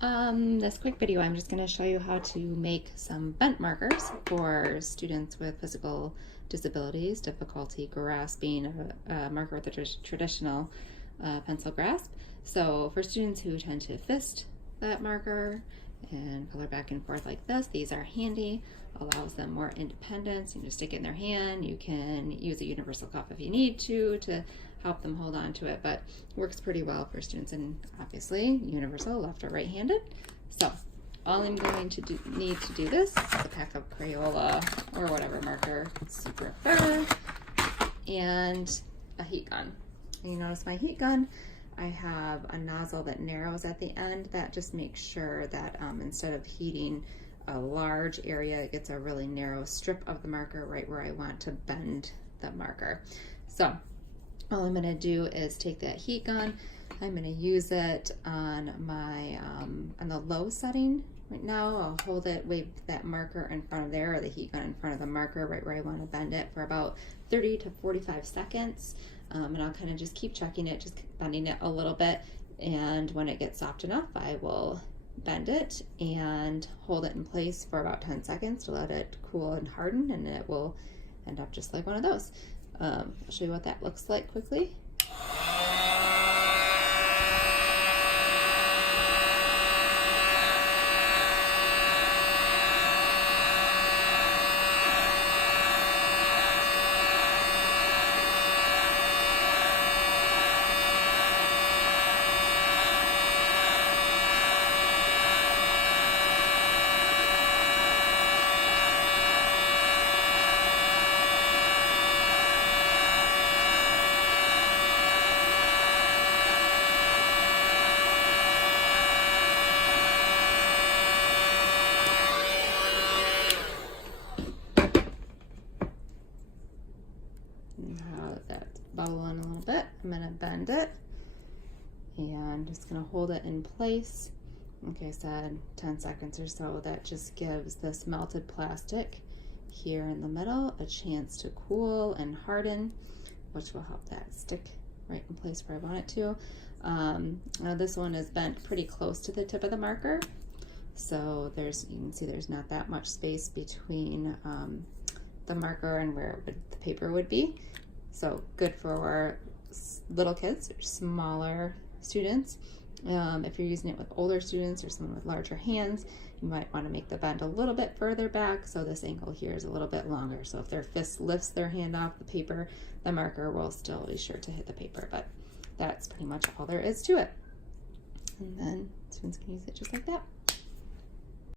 This quick video, I'm just going to show you how to make some bent markers for students with physical disabilities, difficulty grasping a marker with a traditional pencil grasp. So for students who tend to fist that marker and color back and forth like this, these are handy, allows them more independence. You can just stick it in their hand. You can use a universal cup if you need to help them hold on to it, but works pretty well for students, and obviously universal, left or right-handed. So all I'm going to need to do this is a pack of Crayola or whatever marker you prefer, and a heat gun. And you notice my heat gun, I have a nozzle that narrows at the end. That just makes sure that instead of heating a large area, it gets a really narrow strip of the marker right where I want to bend the marker. So all I'm going to do is take that heat gun. I'm going to use it on my on the low setting right now. I'll hold it, wave that marker in front of there, or the heat gun in front of the marker right where I want to bend it, for about 30 to 45 seconds. And I'll kind of just keep checking it, just bending it a little bit. And when it gets soft enough, I will bend it and hold it in place for about 10 seconds to let it cool and harden, and it will end up just like one of those. I'll show you what that looks like quickly. Now that's bubbling a little bit, I'm going to bend it and just going to hold it in place. Like I said, 10 seconds or so. That just gives this melted plastic here in the middle a chance to cool and harden, which will help that stick right in place where I want it to. Now this one is bent pretty close to the tip of the marker, so you can see there's not that much space between the marker and where the paper would be. So good for little kids or smaller students. If you're using it with older students or someone with larger hands, you might want to make the bend a little bit further back so this angle here is a little bit longer. So if their fist lifts their hand off the paper, the marker will still be sure to hit the paper, but that's pretty much all there is to it. And then students can use it just like that.